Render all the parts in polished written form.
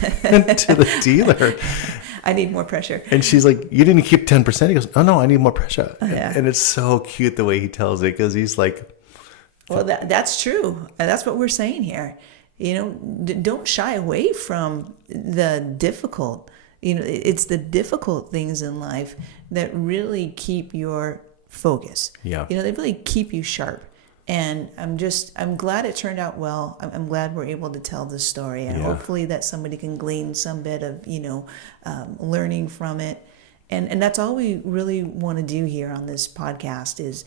to the dealer. I need more pressure. And she's like, you didn't keep 10%. He goes, oh, no, I need more pressure. Yeah. And it's so cute the way he tells it, because he's like... Well, that's true. That's what we're saying here. Don't shy away from the difficult. It's the difficult things in life that really keep your focus. Yeah. They really keep you sharp. And I'm glad it turned out well. I'm glad we're able to tell this story, and hopefully that somebody can glean some bit of, learning from it. And that's all we really want to do here on this podcast is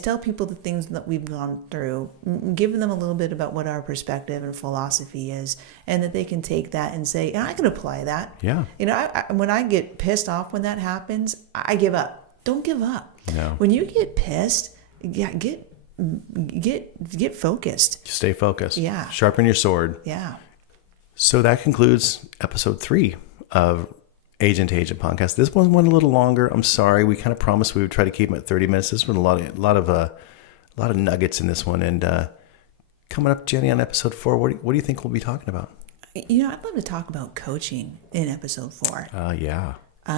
tell people the things that we've gone through, give them a little bit about what our perspective and philosophy is, and that they can take that and say, I can apply that. Yeah. When I get pissed off when that happens, I give up. Don't give up. No. When you get pissed, get focused. Stay focused. Yeah. Sharpen your sword. Yeah. So that concludes episode 3 of Agent to Agent podcast. This one went a little longer. I'm sorry. We kind of promised we would try to keep them at 30 minutes. This was a lot of nuggets in this one. And coming up, Jenny, on episode 4, what do you think we'll be talking about? I'd love to talk about coaching in episode 4. Yeah.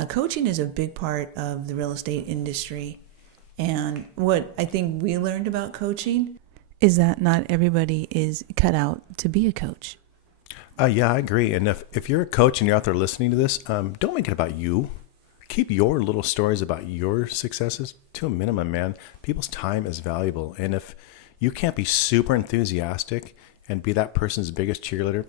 Coaching is a big part of the real estate industry. And what I think we learned about coaching is that not everybody is cut out to be a coach. Yeah, I agree. And if you're a coach and you're out there listening to this, don't make it about you. Keep your little stories about your successes to a minimum, man. People's time is valuable. And if you can't be super enthusiastic and be that person's biggest cheerleader,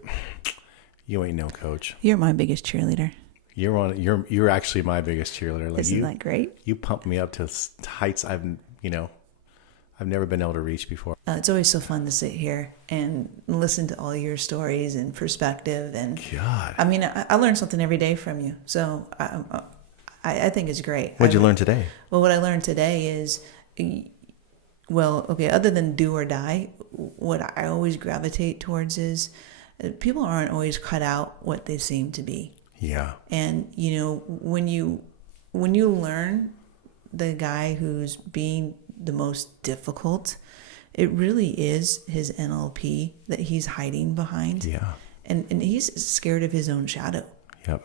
you ain't no coach. You're my biggest cheerleader. You're actually my biggest cheerleader. Like, isn't that great? You pump me up to heights I've never been able to reach before. It's always so fun to sit here and listen to all your stories and perspective. And God, I mean, I learn something every day from you. So I think it's great. What'd you learn today? Well, what I learned today is, other than do or die, what I always gravitate towards is people aren't always cut out what they seem to be. Yeah. And, when you learn the guy who's being the most difficult, it really is his NLP that he's hiding behind. Yeah. And he's scared of his own shadow. Yep.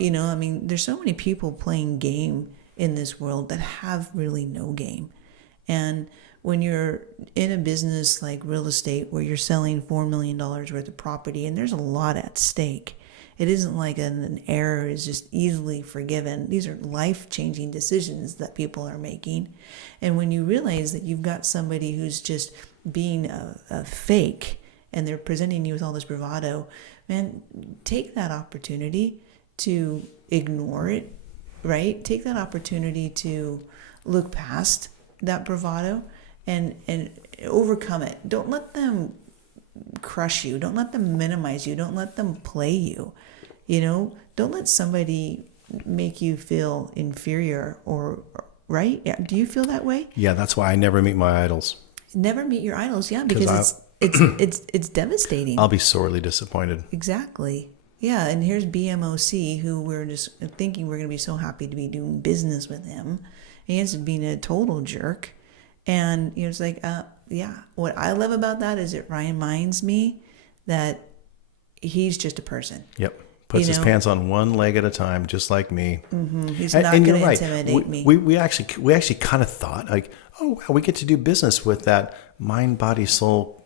There's so many people playing game in this world that have really no game. And when you're in a business like real estate where you're selling $4 million worth of property and there's a lot at stake, it isn't like an error is just easily forgiven. These are life-changing decisions that people are making. And when you realize that you've got somebody who's just being a fake and they're presenting you with all this bravado, man, take that opportunity to ignore it, right? Take that opportunity to look past that bravado and overcome it. Don't let them crush you. Don't let them minimize you. Don't let them play you. Don't let somebody make you feel inferior or right? Yeah. Do you feel that way? Yeah, that's why I never meet my idols. Never meet your idols, yeah, because it's devastating. I'll be sorely disappointed. Exactly. Yeah, and here's BMOC, who we're just thinking we're going to be so happy to be doing business with him. And he ends up being a total jerk. And it's like, what I love about that is it reminds me that he's just a person. Yep. Puts his pants on one leg at a time, just like me. Mm-hmm. He's not going to intimidate me. We actually kind of thought like, oh, wow, we get to do business with that mind, body, soul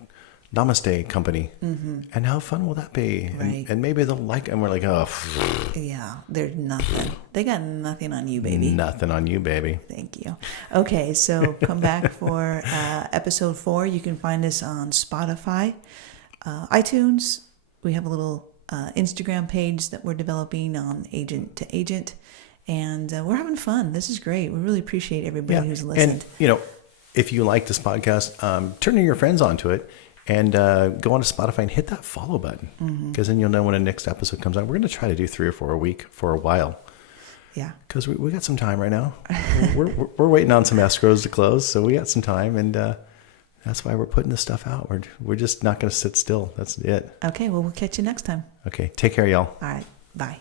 Namaste company. Mm-hmm. And how fun will that be? Right. And maybe they'll like it. And we're like, oh. Yeah, there's nothing. They got nothing on you, baby. Nothing on you, baby. Thank you. Okay, so come back for episode 4. You can find us on Spotify, iTunes. We have a little Instagram page that we're developing on Agent to Agent. And we're having fun. This is great. We really appreciate everybody who's listened. And, if you like this podcast, turn your friends onto it. And go on to Spotify and hit that follow button, because then you'll know when the next episode comes out. We're going to try to do 3 or 4 a week for a while. Yeah. Because we got some time right now. we're waiting on some escrows to close, so we got some time, and that's why we're putting this stuff out. We're just not going to sit still. That's it. Okay, well, we'll catch you next time. Okay, take care, y'all. All right, bye.